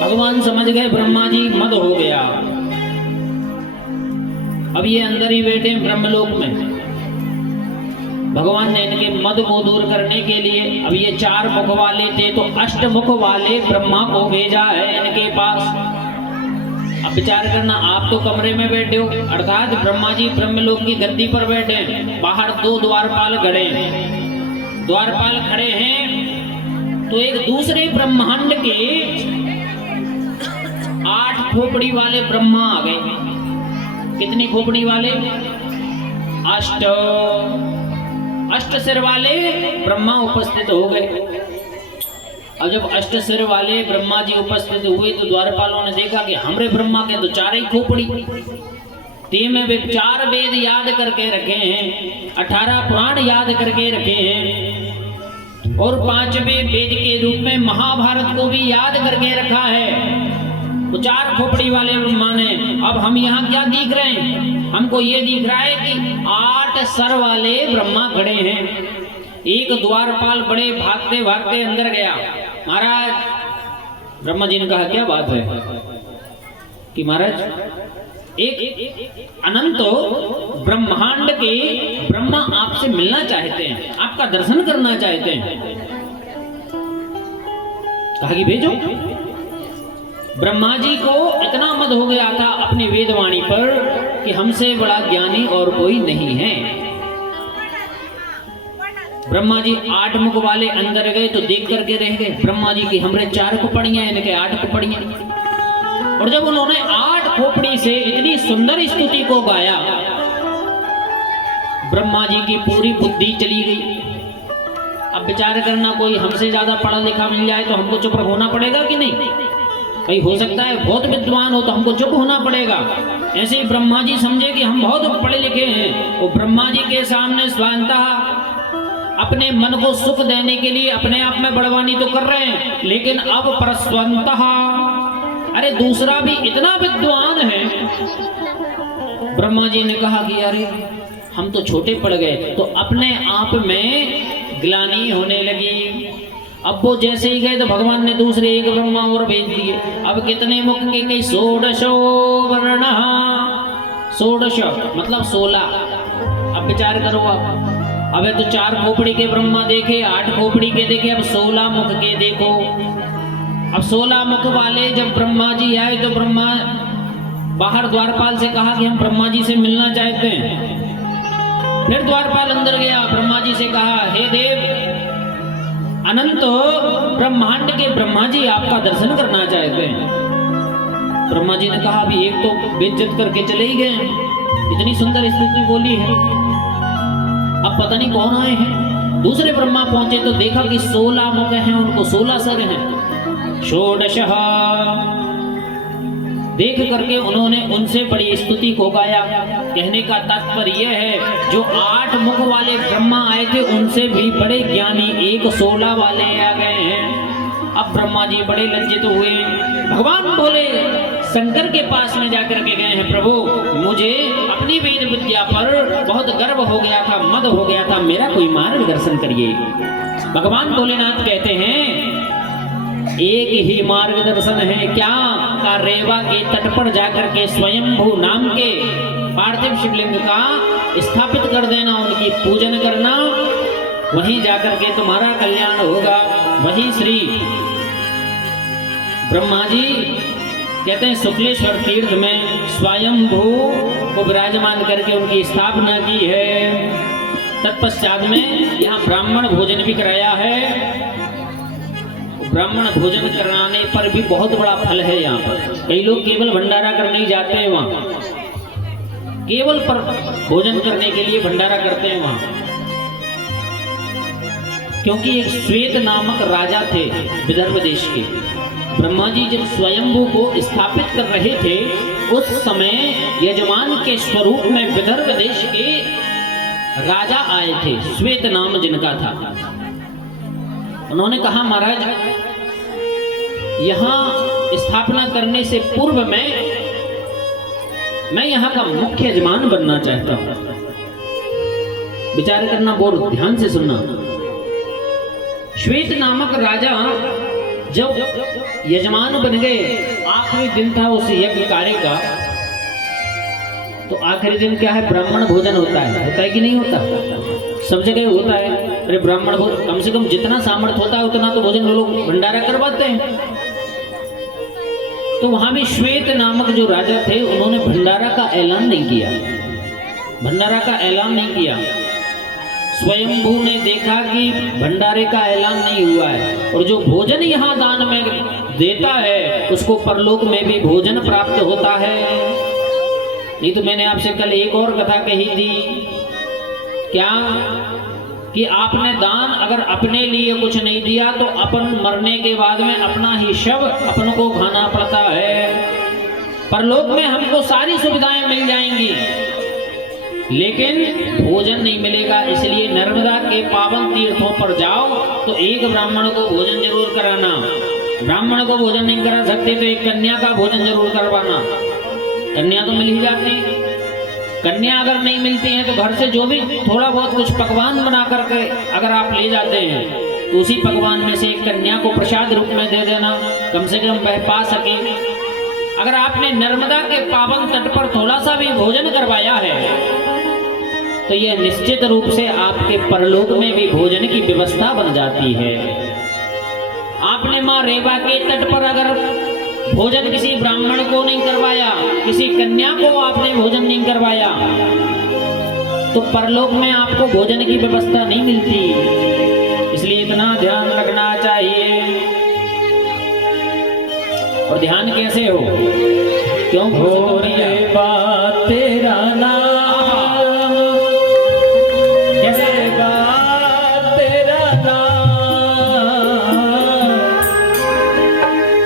भगवान समझ गए ब्रह्मा जी मद हो गया। अब ये अंदर ही बैठे ब्रह्मलोक में। भगवान ने इनके मद को दूर करने के लिए, अब ये 4 मुख वाले थे तो 8 मुख वाले ब्रह्मा को भेजा है इनके पास। अब विचार करना, आप तो कमरे में बैठे हो, अर्थात ब्रह्मा जी ब्रह्मलोक की गद्दी पर बैठे हैं, बाहर 2 द्वारपाल खड़े हैं। द्वारपाल खड़े हैं तो एक दूसरे ब्रह्मांड के 8 खोपड़ी वाले ब्रह्मा आ गए। कितनी खोपड़ी वाले? 8 सिर वाले ब्रह्मा उपस्थित हो गए। अब जब 8 सिर वाले ब्रह्मा जी उपस्थित हुए तो द्वारपालों ने देखा कि हमरे ब्रह्मा के तो 4 ही खोपड़ी, ते में वे 4 वेद याद करके रखे हैं, 18 पुराण याद करके रखे हैं और 5वें वेद के रूप में महाभारत को भी याद करके रखा है। तो 4 खोपड़ी वाले ब्रह्मा ने, अब हम यहाँ क्या दिख रहे हैं? हमको ये दिख रहा है कि 8 सर वाले ब्रह्मा खड़े हैं। एक द्वारपाल बड़े भागते भागते अंदर गया। महाराज, ब्रह्मा जी ने कहा क्या बात है कि महाराज एक अनंत ब्रह्मांड के ब्रह्मा आपसे मिलना चाहते हैं, आपका दर्शन करना चाहते हैं। कहा कि भेजो। ब्रह्मा जी को इतना मद हो गया था अपनी वेदवाणी पर कि हमसे बड़ा ज्ञानी और कोई नहीं है। ब्रह्मा जी 8 मुख वाले अंदर गए तो देख करके रह गए। ब्रह्मा जी की हमरे 4 खोपड़ियां, इनके 8 खोपड़ियां। और जब उन्होंने 8 खोपड़ी से इतनी सुंदर स्तुति को गाया, ब्रह्मा जी की पूरी बुद्धि चली गई। अब विचार करना, कोई हमसे ज्यादा पढ़ा लिखा मिल जाए तो हमको चुप होना पड़ेगा कि नहीं? भाई हो सकता है बहुत विद्वान हो तो हमको चुप होना पड़ेगा। ऐसे ही ब्रह्मा जी समझे कि हम बहुत पढ़े लिखे हैं, वो ब्रह्मा जी के सामने स्वांतः अपने मन को सुख देने के लिए अपने आप में बड़वानी तो कर रहे हैं, लेकिन अब प्रस्वंतः, अरे दूसरा भी इतना विद्वान है। ब्रह्मा जी ने कहा कि अरे हम तो छोटे पड़ गए, तो अपने आप में ग्लानि होने लगी। अब वो जैसे ही गए तो भगवान ने दूसरे एक ब्रह्मा और भेज दिए। अब कितने मुख के कई 16 वर्णः, 16 मतलब 16। अब विचार करो आप, अबे तो 4 खोपड़ी के ब्रह्मा देखे, 8 खोपड़ी के देखे, अब 16 मुख के देखो। अब 16 मुख वाले जब ब्रह्मा जी आए तो ब्रह्मा बाहर द्वारपाल से कहा कि हम ब्रह्मा जी से मिलना चाहते हैं। फिर द्वारपाल अंदर गया, ब्रह्मा जी से कहा, हे देव, अनंत ब्रह्मांड के ब्रह्मा जी आपका दर्शन करना चाहते हैं। ब्रह्मा जी ने कहा, अभी एक तो बेइज्जत करके चले ही गए, इतनी सुंदर स्तुति बोली है, अब पता नहीं कौन आए हैं। दूसरे ब्रह्मा पहुंचे तो देखा कि 16 मुख हैं, उनको 16 सर हैं। 16 देख करके उन्होंने उनसे बड़ी स्तुति को गाया। कहने का तात्पर्य यह है, जो 8 मुख वाले ब्रह्मा आए थे उनसे भी बड़े ज्ञानी एक 16 वाले आ गए हैं। अब ब्रह्मा जी बड़े लज्जित हुए। भगवान बोले, शंकर के पास में जाकर के गए हैं, प्रभु मुझे अपनी वेद विद्या पर बहुत गर्व हो गया था, मद हो गया था, मेरा कोई मार्गदर्शन करिए। भगवान भोलेनाथ कहते हैं, एक ही मार्गदर्शन है क्या? का रेवा के तट पर जाकर के स्वयंभू नाम के पार्थिव शिवलिंग का स्थापित कर देना, उनकी पूजन करना, वहीं जाकर के तुम्हारा कल्याण होगा। वहीं श्री ब्रह्मा जी कहते हैं शुक्लेश्वर तीर्थ में स्वयंभू को विराजमान करके उनकी स्थापना की है। तत्पश्चात में यहाँ ब्राह्मण भोजन भी कराया है। ब्राह्मण भोजन कराने पर भी बहुत बड़ा फल है। यहाँ पर कई लोग केवल भंडारा करने ही जाते हैं, वहाँ केवल पर भोजन करने के लिए भंडारा करते हैं वहाँ, क्योंकि एक श्वेत नामक राजा थे विदर्भ देश के। ब्रह्मा जी जब स्वयंभू को स्थापित कर रहे थे उस समय यजमान के स्वरूप में विदर्भ देश के राजा आए थे, श्वेत नाम जिनका था। उन्होंने कहा, महाराज यहाँ स्थापना करने से पूर्व मैं यहाँ का मुख्य यजमान बनना चाहता हूँ। विचार करना, बहुत ध्यान से सुनना। श्वेत नामक राजा जब यजमान बन गए। आखिरी दिन था उस यज्ञ कार्य का। तो आखिरी दिन क्या है, ब्राह्मण भोजन होता है कि नहीं होता? सब जगह होता है। अरे ब्राह्मण भोजन, कम से कम जितना सामर्थ्य होता है उतना तो भोजन लोग भंडारा करवाते हैं। तो वहां भी श्वेत नामक जो राजा थे, उन्होंने भंडारा का ऐलान नहीं किया। भंडारा का ऐलान नहीं किया। स्वयंभू ने देखा कि भंडारे का ऐलान नहीं हुआ है, और जो भोजन यहाँ दान में देता है उसको परलोक में भी भोजन प्राप्त होता है। नहीं तो मैंने आपसे कल एक और कथा कही थी, क्या कि आपने दान अगर अपने लिए कुछ नहीं दिया तो अपन मरने के बाद में अपना ही शव अपन को खाना पड़ता है। परलोक में हमको सारी सुविधाएं मिल जाएंगी लेकिन भोजन नहीं मिलेगा। इसलिए नर्मदा के पावन तीर्थों पर जाओ तो एक ब्राह्मण को भोजन जरूर कराना। ब्राह्मण को भोजन नहीं करा सकते तो एक कन्या का भोजन जरूर करवाना। कन्या तो मिल ही जाती। कन्या अगर नहीं मिलती है तो घर से जो भी थोड़ा बहुत कुछ पकवान बना करके अगर आप ले जाते हैं तो उसी पकवान में से एक कन्या को प्रसाद रूप में दे देना, कम से कम वह पा सके। अगर आपने नर्मदा के पावन तट पर थोड़ा सा भी भोजन करवाया है तो यह निश्चित रूप से आपके परलोक में भी भोजन की व्यवस्था बन जाती है। आपने माँ रेवा के तट पर अगर भोजन किसी ब्राह्मण को नहीं करवाया, किसी कन्या को आपने भोजन नहीं करवाया तो परलोक में आपको भोजन की व्यवस्था नहीं मिलती। इसलिए इतना ध्यान रखना चाहिए। और ध्यान कैसे हो, क्यों हो रे बात तेरा नाम, कैसे बात तेरा नाम,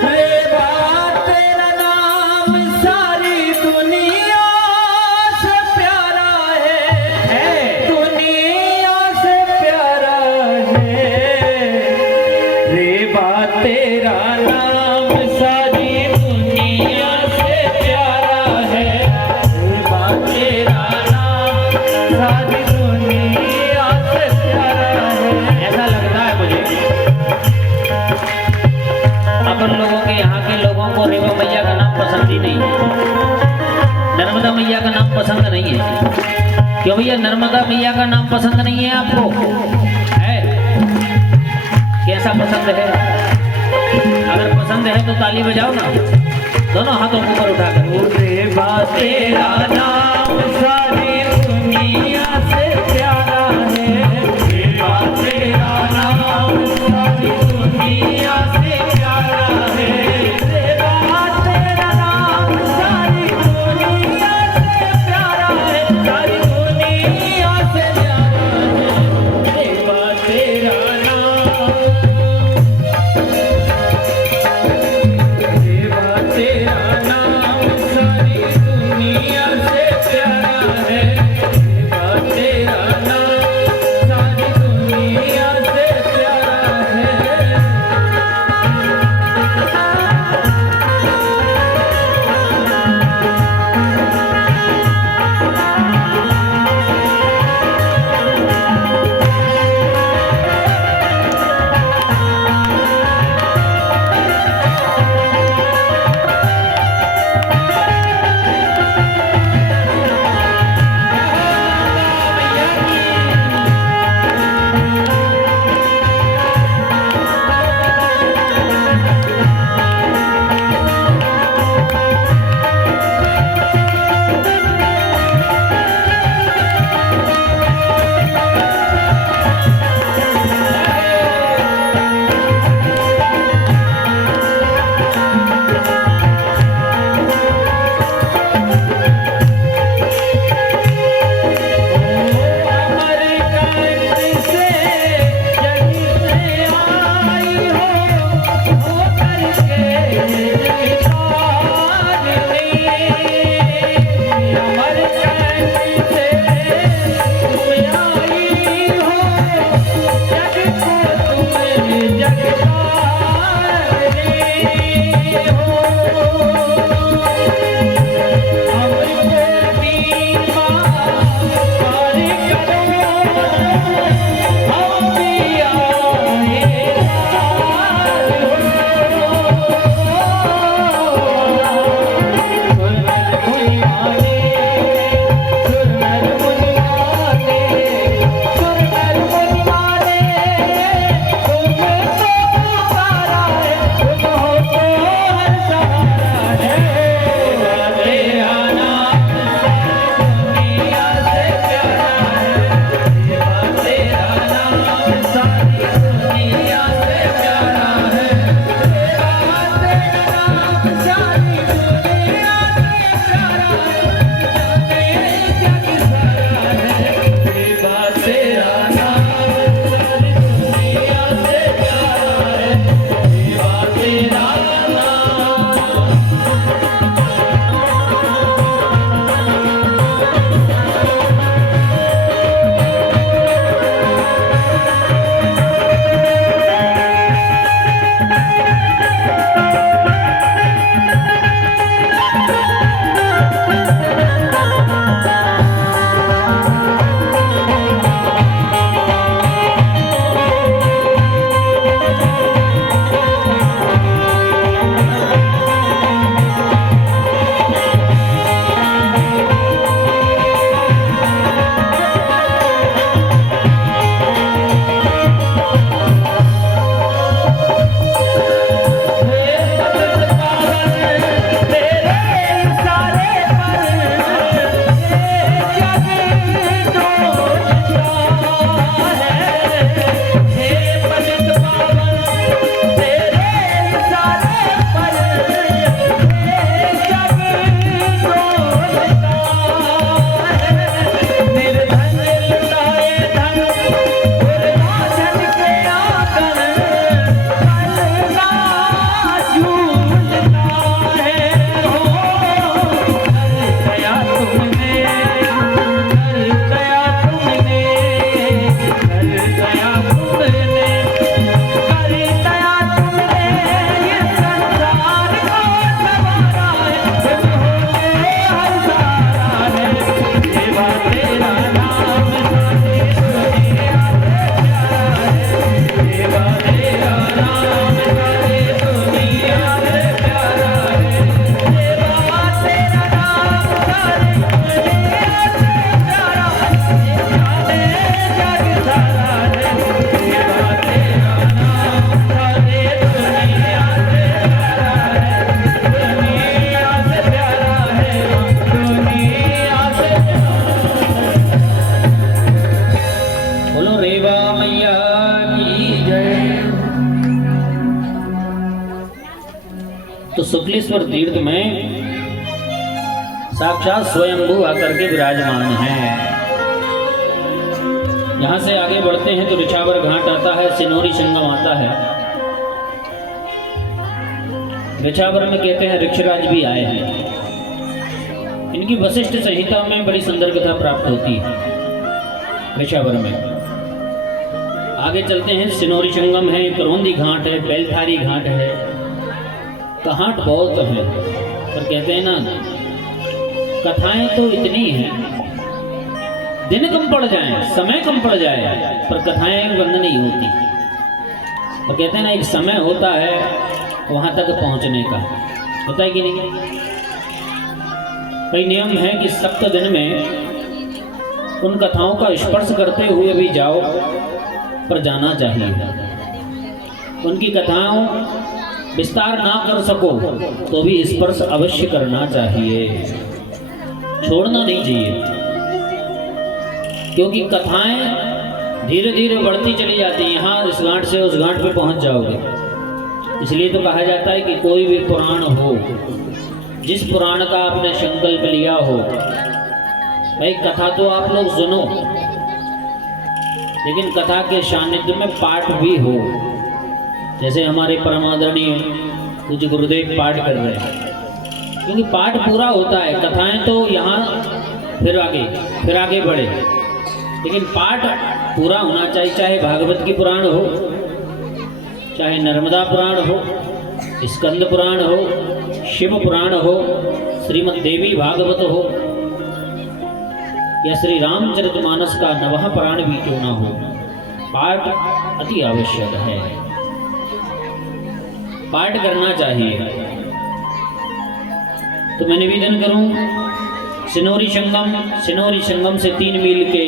रे बात तेरा नाम सारी दुनिया से प्यारा है, दुनिया से प्यारा है। रे बात तेरा नाम रेवा मैया का नाम पसंद ही नहीं है, नर्मदा मैया का नाम पसंद नहीं है। क्यों भैया नर्मदा मैया का नाम पसंद नहीं है आपको? है कैसा पसंद है? अगर पसंद है तो ताली बजाओ ना, दोनों हाथों को ऊपर उठाकर। रेवा तेरा नाम सारी दुनिया से प्यारा है, रेवा तेरा नाम सारी दुनिया से प्यारा है। तो शुक्लेश्वर तीर्थ में साक्षात स्वयंभू आकर के विराजमान है। यहाँ से आगे बढ़ते हैं तो ऋचावर घाट आता है, सिनोरी संगम आता है। ऋचावर में कहते हैं ऋक्षराज भी आए हैं। इनकी वशिष्ठ संहिता में बड़ी सुंदर कथा प्राप्त होती है ऋचावर में। आगे चलते हैं, सिनोरी संगम है, करौंदी घाट है, बेलथारी घाट है, घाट बहुत है। पर कहते हैं ना, कथाएं तो इतनी हैं, दिन कम पड़ जाए, समय कम पड़ जाए, पर कथाएं बंद नहीं होती। और कहते हैं ना, एक समय होता है वहां तक पहुंचने का, होता है कि नहीं। कई नियम है कि सप्त दिन में उन कथाओं का स्पर्श करते हुए भी जाओ, पर जाना चाहिए। उनकी कथाओं विस्तार ना कर सको तो भी स्पर्श अवश्य करना चाहिए, छोड़ना नहीं चाहिए। क्योंकि कथाएं धीरे धीरे बढ़ती चली जाती हैं, यहाँ इस घाट से उस घाट पे पहुंच जाओगे। इसलिए तो कहा जाता है कि कोई भी पुराण हो, जिस पुराण का आपने संकल्प लिया हो, भाई कथा तो आप लोग सुनो, लेकिन कथा के सानिध्य में पाठ भी हो। जैसे हमारे परम आदरणीय कुछ गुरुदेव पाठ कर रहे हैं, क्योंकि पाठ पूरा होता है। कथाएं तो यहाँ फिर आगे बढ़े, लेकिन पाठ पूरा होना चाहिए। चाहे भागवत की पुराण हो, चाहे नर्मदा पुराण हो, स्कंद पुराण हो, शिव पुराण हो, श्रीमद् देवी भागवत हो, या श्री रामचरितमानस का नवह पुराण भी क्यों ना हो, पाठ अति आवश्यक है, पाठ करना चाहिए। तो मैं निवेदन करूं, सिनोरी संगम से 3 मील के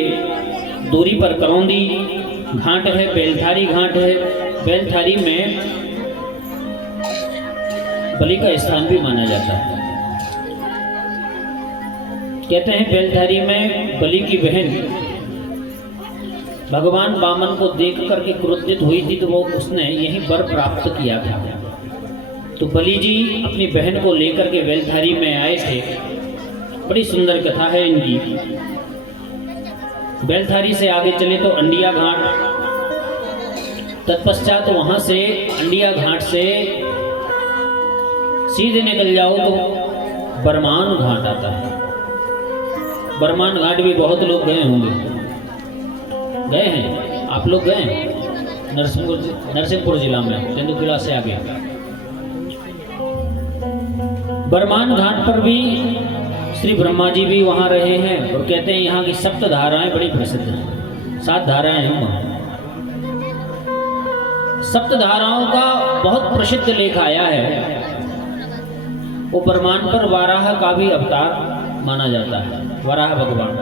दूरी पर करौंदी घाट है, बेलथारी घाट है। बेलथारी में बलि का स्थान भी माना जाता है। कहते हैं बेलथारी में बलि की बहन भगवान वामन को देख करके क्रोधित हुई थी, तो वो उसने यही वर प्राप्त किया था। तो बलि जी अपनी बहन को लेकर के बेलथारी में आए थे। बड़ी सुंदर कथा है इनकी। बेलथारी से आगे चले तो अंडिया घाट, तत्पश्चात वहां से अंडिया घाट से सीधे निकल जाओ तो बरमान घाट आता है। बरमान घाट भी बहुत लोग गए होंगे, गए हैं आप लोग, गए हैं नरसिंहपुर जिला में, तेंदुखेड़ा से आगे। बरमान घाट पर भी श्री ब्रह्मा जी भी वहाँ रहे हैं, और कहते हैं यहाँ की 7 धाराएं बड़ी प्रसिद्ध हैं। 7 धाराएं हैं वहाँ। 7 धाराओं का बहुत प्रसिद्ध लेख आया है। वो बरमान पर वाराह का भी अवतार माना जाता है, वाराह भगवान।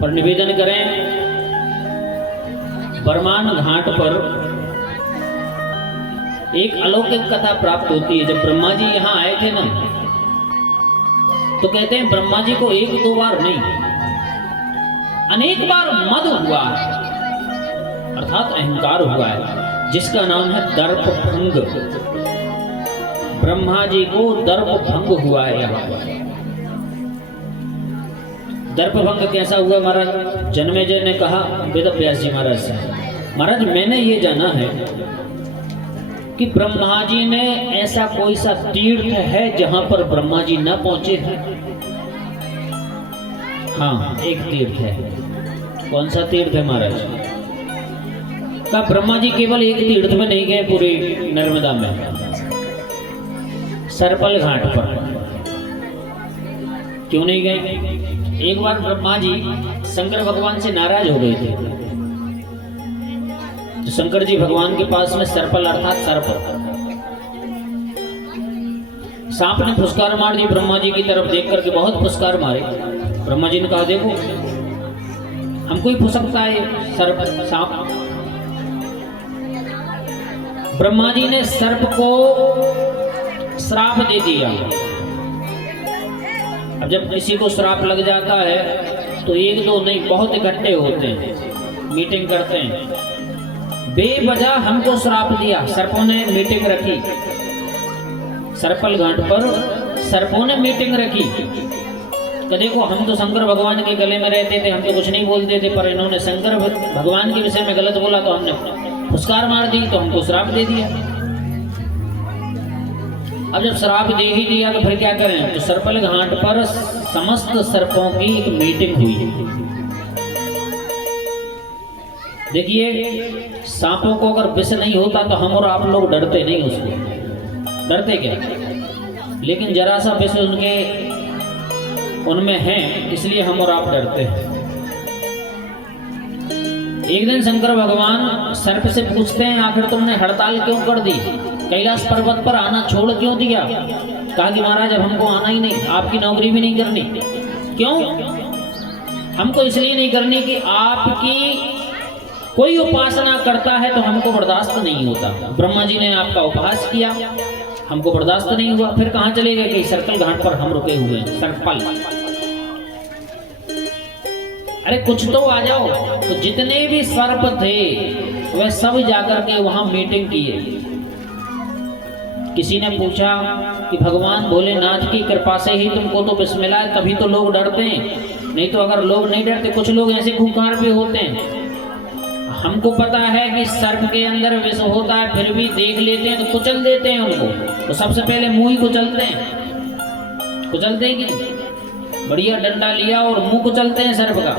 पर निवेदन करें, बरमान घाट पर एक अलौकिक कथा प्राप्त होती है। जब ब्रह्मा जी यहाँ आए थे ना, तो कहते हैं ब्रह्मा जी को 1-2 बार नहीं, अनेक बार मद हुआ है, अर्थात अहंकार हुआ है, जिसका नाम है दर्प भंग। ब्रह्मा जी को दर्प भंग हुआ है यहाँ पर। दर्प भंग कैसा हुआ महाराज? जन्मेजय ने कहा वेद व्यास जी महाराज से, महाराज मैंने ये जाना है कि ब्रह्मा जी ने ऐसा कोई सा तीर्थ है जहां पर ब्रह्मा जी न पहुंचे हैं? हाँ, एक तीर्थ है। कौन सा तीर्थ है महाराज? का ब्रह्मा जी केवल एक तीर्थ में नहीं गए, पूरे नर्मदा में, सरपल घाट पर। क्यों नहीं गए? एक बार ब्रह्मा जी शंकर भगवान से नाराज हो गए थे, तो शंकर जी भगवान के पास में सरपल अर्थात सर्प, सांप ने फुसकार मार दी ब्रह्मा जी की तरफ देख करके, बहुत फुसकार मारे। ब्रह्मा जी ने कहा देखो हमको ही फुसकता है सर्प, सांप। ब्रह्मा जी ने सर्प को श्राप दे दिया। अब जब किसी को श्राप लग जाता है तो 1-2 नहीं, बहुत इकट्ठे होते हैं, मीटिंग करते हैं, बेवजह हमको श्राप दिया। सर्पों ने मीटिंग रखी, सर्पल घाट पर सर्पों ने मीटिंग रखी कि देखो हम तो शंकर भगवान के गले में रहते थे, हम तो कुछ नहीं बोलते थे, पर इन्होंने शंकर भगवान के विषय में गलत बोला तो हमने फुसकार मार दी, तो हमको श्राप दे दिया। अब जब श्राप दे ही दिया तो फिर क्या करें? तो सर्पल घाट पर समस्त सर्पों की एक मीटिंग हुई। देखिए, सांपों को अगर विष नहीं होता तो हम और आप लोग डरते नहीं, उसको डरते क्या, लेकिन जरा सा विष उनमें है, इसलिए हम और आप डरते हैं। एक दिन शंकर भगवान सर्प से पूछते हैं, आखिर तुमने हड़ताल क्यों कर दी, कैलाश पर्वत पर आना छोड़ क्यों दिया? कहा कि महाराज अब हमको आना ही नहीं, आपकी नौकरी भी नहीं करनी। क्यों? हमको इसलिए नहीं करनी कि आपकी कोई उपासना करता है तो हमको बर्दाश्त नहीं होता। ब्रह्मा जी ने आपका उपहास किया, हमको बर्दाश्त नहीं हुआ। फिर कहाँ चले गए? कि सर्कल घाट पर हम रुके हुए हैं, सर्पल। अरे कुछ तो आ जाओ। तो जितने भी सर्प थे वह सब जाकर के वहां मीटिंग किए। किसी ने पूछा कि भगवान भोलेनाथ की कृपा से ही तुमको तो विष मिला है, तभी तो लोग डरते हैं, नहीं तो अगर लोग नहीं डरते। कुछ लोग ऐसे खूंखार भी होते हैं, हमको पता है कि सर्प के अंदर विष होता है, फिर भी देख लेते हैं तो कुचल देते हैं उनको। तो सबसे पहले मुंह ही कुचलते हैं, कुचलते हैं कि बढ़िया डंडा लिया और मुंह कुचलते हैं सर्प का।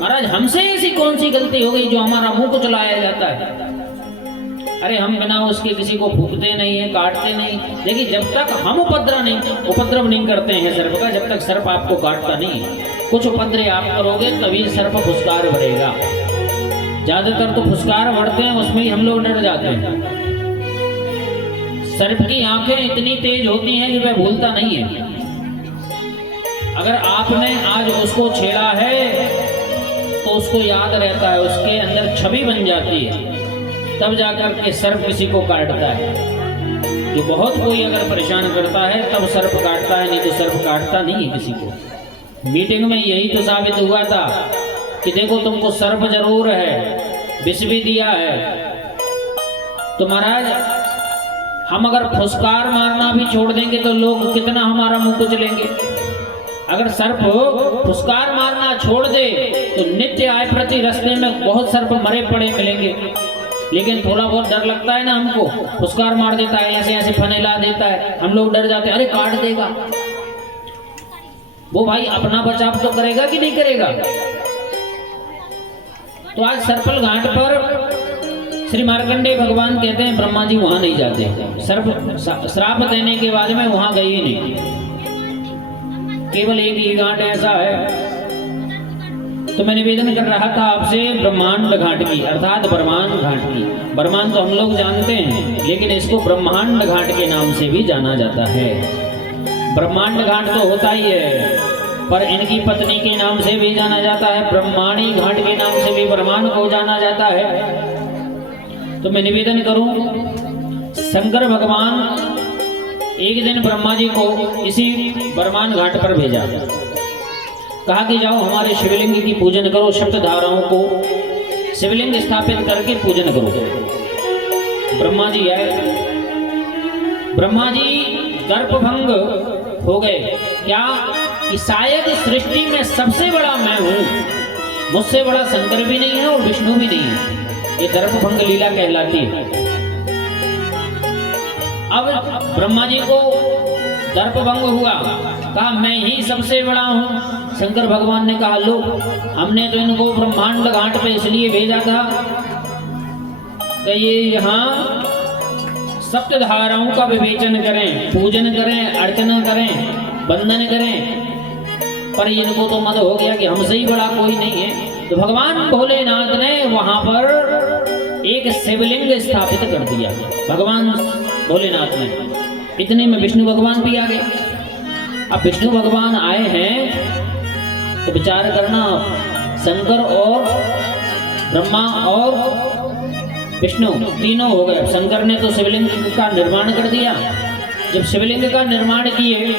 महाराज हमसे ऐसी कौन सी गलती हो गई जो हमारा मुंह कुचलाया जाता है? अरे हम बिना उसके किसी को फूकते नहीं है, काटते नहीं। देखिए, जब तक हम उपद्रव नहीं करते हैं सर्प का, जब तक सर्प आपको काटता नहीं है। कुछ उपद्रव आप करोगे तभी सर्प फुसकार भरेगा। ज्यादातर तो फुसकार भरते हैं, उसमें ही हम लोग डर जाते हैं। सर्प की आंखें इतनी तेज होती हैं कि वह भूलता नहीं है। अगर आपने आज उसको छेड़ा है तो उसको याद रहता है, उसके अंदर छवि बन जाती है, तब जाकर के सर्प किसी को काटता है। जो बहुत कोई अगर परेशान करता है तब सर्प काटता है, नहीं तो सर्प काटता नहीं है किसी को। मीटिंग में यही तो साबित हुआ था कि देखो तुमको सर्प जरूर है, विष भी दिया है, तो महाराज हम अगर फुसकार मारना भी छोड़ देंगे तो लोग कितना हमारा मुंह कुचलेंगे। अगर सर्प फुसकार मारना छोड़ दे तो नित्य आए प्रति रास्ते में बहुत सर्प मरे पड़े मिलेंगे, लेकिन थोड़ा बहुत डर लगता है ना हमको। फुसकार मार देता है, ऐसे ऐसे फनेला देता है, हम लोग डर जाते हैं, अरे काट देगा। वो भाई अपना बचाव तो करेगा कि नहीं करेगा? तो आज सर्पल घाट पर श्री मार्कंडेय भगवान कहते हैं ब्रह्मा जी वहां नहीं जाते। सर्प श्राप देने के बाद में वहां गए ही नहीं। केवल एक ही घाट ऐसा है। तो मैं निवेदन कर रहा था आपसे ब्रह्मांड घाट की, अर्थात ब्रह्मांड घाट की। ब्रह्मांड तो हम लोग जानते हैं, लेकिन इसको ब्रह्मांड घाट के नाम से भी जाना जाता है। ब्रह्मांड घाट तो होता ही है, पर इनकी पत्नी के नाम से भी जाना जाता है। ब्रह्माणी घाट के नाम से भी ब्रह्मांड को जाना जाता है। तो मैं निवेदन करूं, शंकर भगवान एक दिन ब्रह्मा जी को इसी ब्रह्मांड घाट पर भेजा, कहा कि जाओ हमारे शिवलिंग की पूजन करो, सप्त धाराओं को शिवलिंग स्थापित करके पूजन करो। ब्रह्मा जी आए। ब्रह्मा जी दर्पभंग हो गए। क्या कि शायद सृष्टि में सबसे बड़ा मैं हूं, मुझसे बड़ा शंकर भी नहीं है और विष्णु भी नहीं है। ये दर्पभंग लीला कहलाती है। अब ब्रह्मा जी को दर्पभंग हुआ, कहा मैं ही सबसे बड़ा हूं। शंकर भगवान ने कहा लो, हमने तो इनको ब्रह्मांड घाट पे इसलिए भेजा था कि ये यहाँ सप्त धाराओं का विवेचन करें, पूजन करें, अर्चना करें, वंदन करें, पर इनको तो मद हो गया कि हमसे ही बड़ा कोई नहीं है। तो भगवान भोलेनाथ ने वहां पर एक शिवलिंग स्थापित कर दिया, भगवान भोलेनाथ ने। इतने में विष्णु भगवान भी आ गए। अब विष्णु भगवान आए हैं तो विचार करना, शंकर और ब्रह्मा और विष्णु तीनों हो गए। शंकर ने तो शिवलिंग का निर्माण कर दिया। जब शिवलिंग का निर्माण किए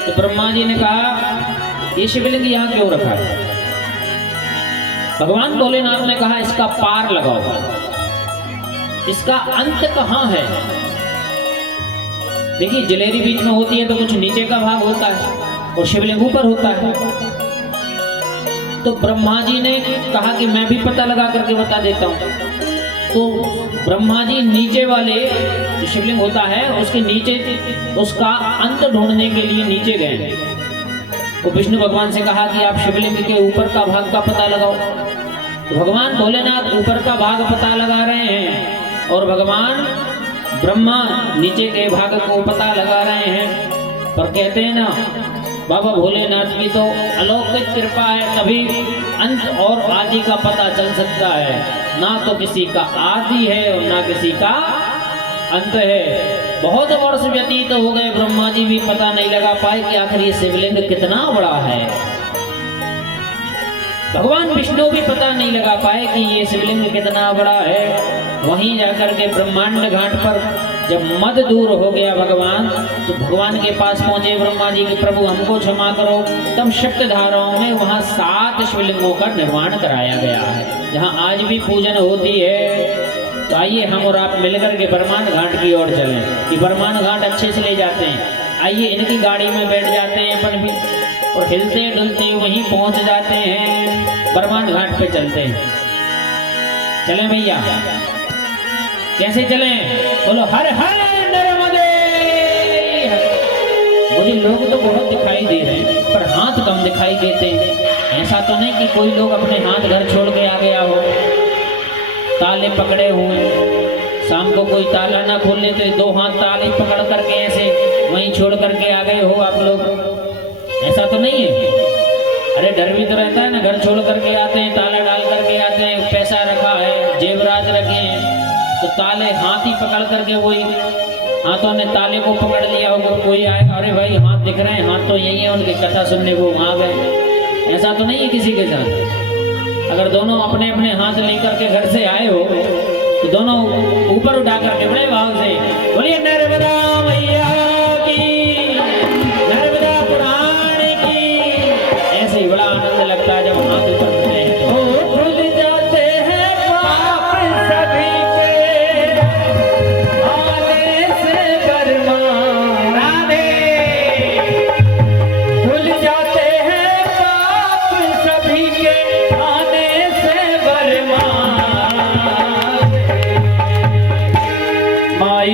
तो ब्रह्मा जी ने कहा ये शिवलिंग यहाँ क्यों रखा है? भगवान भोलेनाथ ने कहा इसका पार लगाओ। इसका अंत कहाँ है? देखिए जलेरी बीच में होती है तो कुछ नीचे का भाग होता है और शिवलिंग ऊपर होता है। तो ब्रह्मा जी ने कहा कि मैं भी पता लगा करके बता देता हूँ। तो ब्रह्मा जी नीचे वाले जो शिवलिंग होता है उसके नीचे उसका अंत ढूंढने के लिए नीचे गए। तो विष्णु भगवान से कहा कि आप शिवलिंग के ऊपर का भाग का पता लगाओ। तो भगवान भोलेनाथ ऊपर का भाग पता लगा रहे हैं और भगवान ब्रह्मा नीचे के भाग को पता लगा रहे हैं। पर कहते हैं ना बाबा भोलेनाथ की तो अलौकिक कृपा है, तभी अंत और आदि का पता चल सकता है। ना तो किसी का आदि है और ना किसी का अंत है। बहुत वर्ष व्यतीत हो गए, ब्रह्मा जी भी पता नहीं लगा पाए कि आखिर ये शिवलिंग कितना बड़ा है। भगवान विष्णु भी पता नहीं लगा पाए कि ये शिवलिंग कितना बड़ा है। वहीं जाकर के ब्रह्मांड घाट पर जब मद दूर हो गया भगवान, तो भगवान के पास पहुंचे ब्रह्मा जी के, प्रभु हमको क्षमा करो। तब शक्त धाराओं में वहां 7 शिवलिंगों का निर्माण कराया गया है, जहां आज भी पूजन होती है। तो आइए हम और आप मिलकर के बरमान घाट की ओर चलें, कि बरमान घाट अच्छे से ले जाते हैं। आइए इनकी गाड़ी में बैठ जाते हैं अपन भी और हिलते डुलते वहीं पहुंच जाते हैं। बरमान घाट पे चलते हैं। चलें भैया, कैसे चलें? बोलो हर हर नर्मदे। मुझे लोग तो बहुत दिखाई दे रहे हैं पर हाथ कम दिखाई देते हैं। ऐसा तो नहीं कि कोई लोग अपने हाथ घर छोड़ के आ गया हो, ताले पकड़े हुए, शाम को कोई ताला ना खोलने तो 2 हाथ ताले पकड़ करके ऐसे वहीं छोड़ करके आ गए हो आप लोग। ऐसा तो नहीं है? अरे डर भी तो रहता है ना, घर छोड़ करके आते हैं, ताला डाल करके आते हैं, पैसा रखा है, जेवरात रखे हैं, तो ताले हाथ ही पकड़ करके वही हाथों ने ताले को पकड़ लिया होगा। कोई आएगा, अरे भाई हाथ दिख रहे हैं, हाथ तो यही है, उनकी कथा सुनने को वहाँ गए। ऐसा तो नहीं है किसी के साथ। अगर दोनों अपने अपने हाथ लेकर के घर से आए हो तो दोनों ऊपर उठा करके बड़े भाव से बोलिए नर्मदा मैया की, नर्मदा पुराण की। ऐसे ही बड़ा आनंद लगता है जब हाथ ऊपर उठते हैं।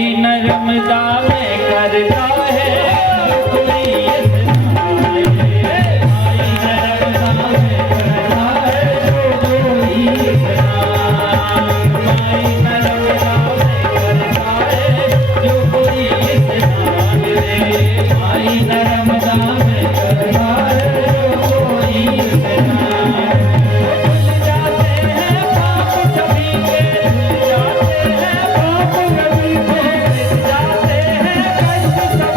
नर्मदा में करता है कोई स्नान, माई नर्मदा में करता है कोई स्नान, माई नर्मदा में करता है जो कोई स्नान रे, माई नर्मदा में करता है जो कोई स्नान। धुल जाते हैं पाप सभी के, धुल जाते हैं पाप सभी के, जाते हैं कष्ट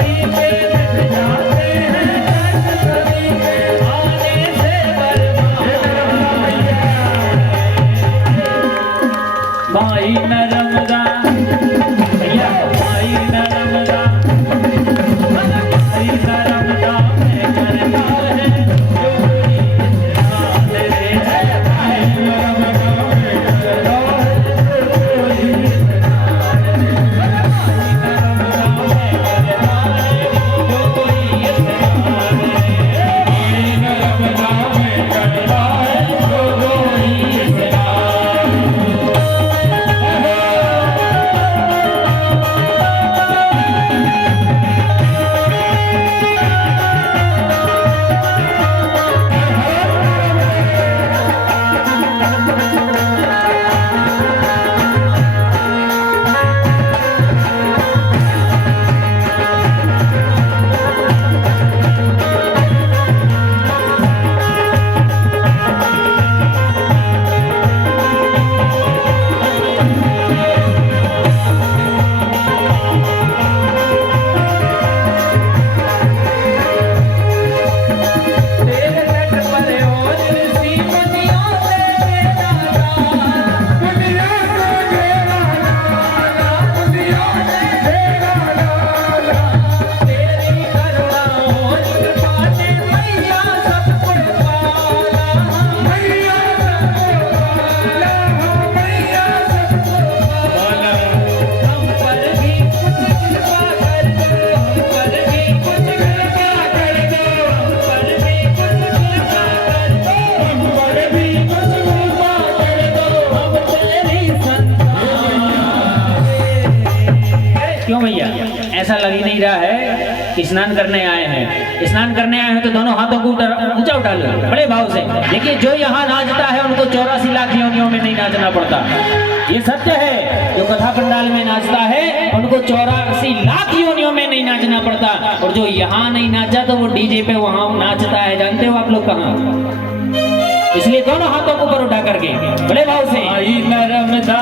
क्यों भैया, ऐसा लग ही नहीं रहा है कि स्नान करने आए हैं। स्नान करने आए हैं तो दोनों हाथों को ऊंचा उठा लो बड़े भाव से। देखिए जो यहाँ नाचता है उनको 84 लाख योनियों में नहीं नाचना पड़ता, ये सत्य है। जो कथा पंडाल में नाचता है उनको 84 लाख योनियों में नहीं नाचना पड़ता, और जो यहाँ नहीं नाचा तो वो डीजे पे वहां नाचता है। जानते हो आप लोग कहाँ? इसलिए दोनों हाथों को ऊपर उठा करके बड़े भाव से माई नर्मदा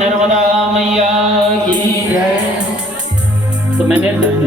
नर्मदा मैया की जय। तो मैंने